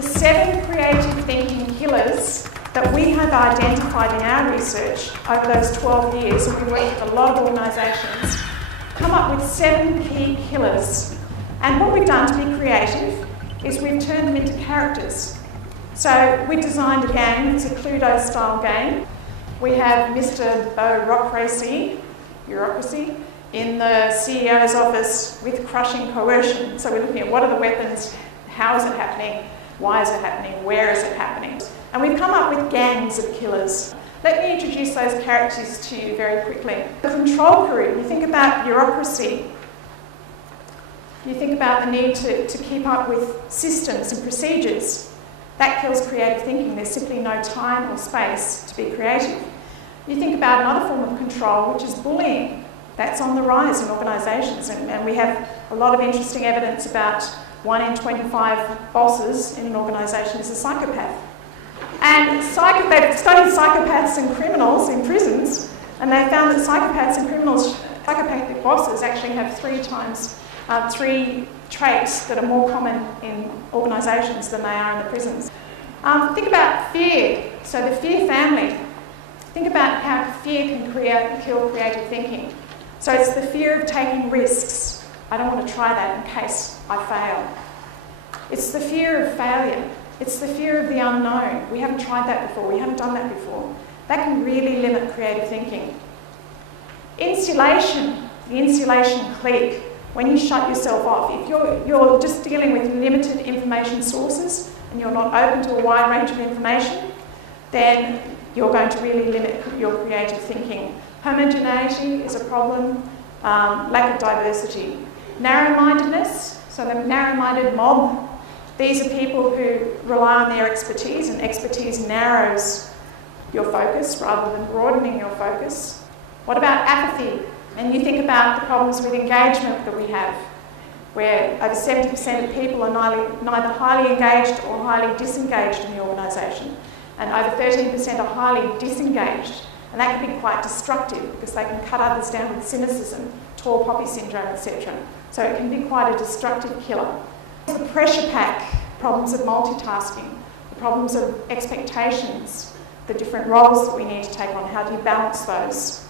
the 7 creative thinking killers that we have identified in our research over those 12 years, and we work with a lot of organisations, come up with 7 key killers. And what we've done to be creative is we've turned them into characters. So we designed a game, it's a Cluedo-style game. We have Mr. Beau Rock-Racy, bureaucracy, in the CEO's office with crushing coercion. So we're looking at what are the weapons, how is it happening, why is it happening, where is it happening. And we've come up with gangs of killers. Let me introduce those characters to you very quickly. The control group, you think about bureaucracy. You think about the need to keep up with systems and procedures. That kills creative thinking. There's simply no time or space to be creative. You think about another form of control, which is bullying. That's on the rise in organisations, and we have a lot of interesting evidence about 1 in 25 bosses in an organisation is a psychopath. And they've studied psychopaths and criminals in prisons, and they found that psychopaths and criminals, psychopathic bosses actually have 3 traits that are more common in organisations than they are in the prisons. Think about fear, so the fear family. Think about how fear can kill creative thinking. So it's the fear of taking risks. I don't want to try that in case I fail. It's the fear of failure. It's the fear of the unknown. We haven't tried that before. We haven't done that before. That can really limit creative thinking. Insulation, the insulation clique. When you shut yourself off, if you're just dealing with limited information sources and you're not open to a wide range of information, then you're going to really limit your creative thinking. Homogeneity is a problem, lack of diversity. Narrow-mindedness, so the narrow-minded mob, these are people who rely on their expertise, and expertise narrows your focus rather than broadening your focus. What about apathy? And you think about the problems with engagement that we have, where over 70% of people are neither highly engaged or highly disengaged in the organisation, and over 13% are highly disengaged. And that can be quite destructive because they can cut others down with cynicism, tall poppy syndrome, etc. So it can be quite a destructive killer. The pressure pack, problems of multitasking, the problems of expectations, the different roles that we need to take on, how do you balance those?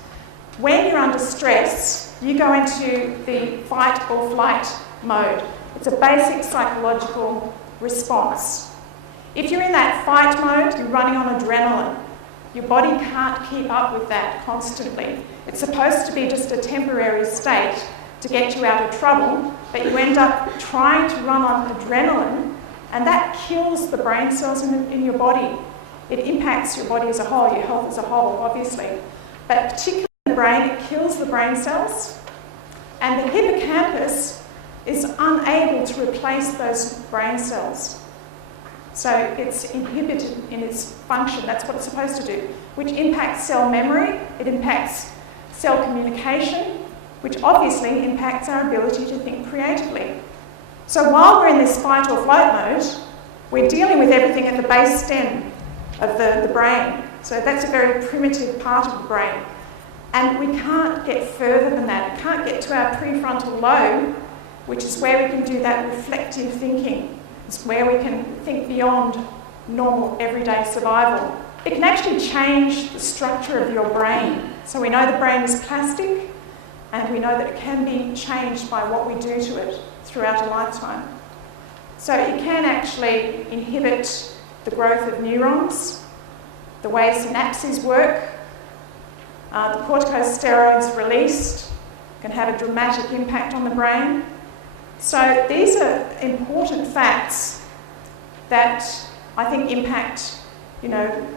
When you're under stress, you go into the fight or flight mode. It's a basic psychological response. If you're in that fight mode, you're running on adrenaline. Your body can't keep up with that constantly. It's supposed to be just a temporary state to get you out of trouble, but you end up trying to run on adrenaline, and that kills the brain cells in your body. It impacts your body as a whole, your health as a whole, obviously. But particularly in the brain, it kills the brain cells, and the hippocampus is unable to replace those brain cells. So it's inhibited in its function. That's what it's supposed to do, which impacts cell memory, it impacts cell communication, which obviously impacts our ability to think creatively. So while we're in this fight or flight mode, we're dealing with everything at the base stem of the brain. So that's a very primitive part of the brain. And we can't get further than that. We can't get to our prefrontal lobe, which is where we can do that reflective thinking. It's where we can think beyond normal everyday survival. It can actually change the structure of your brain. So we know the brain is plastic, and we know that it can be changed by what we do to it throughout a lifetime. So it can actually inhibit the growth of neurons, the way synapses work. The corticosteroids released can have a dramatic impact on the brain. So these are important facts that I think impact,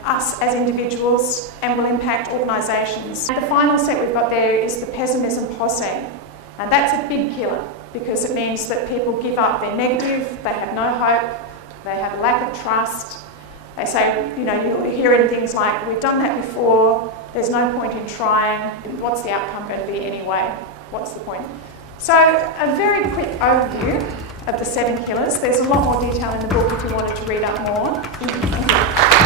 us as individuals and will impact organisations. The final set we've got there is the pessimism posse, and that's a big killer because it means that people give up, they're negative, they have no hope, they have a lack of trust. They say, you're hearing things like, we've done that before, there's no point in trying, what's the outcome going to be anyway, what's the point? So a very quick overview of the 7 killers. There's a lot more detail in the book if you wanted to read up more. Thank you.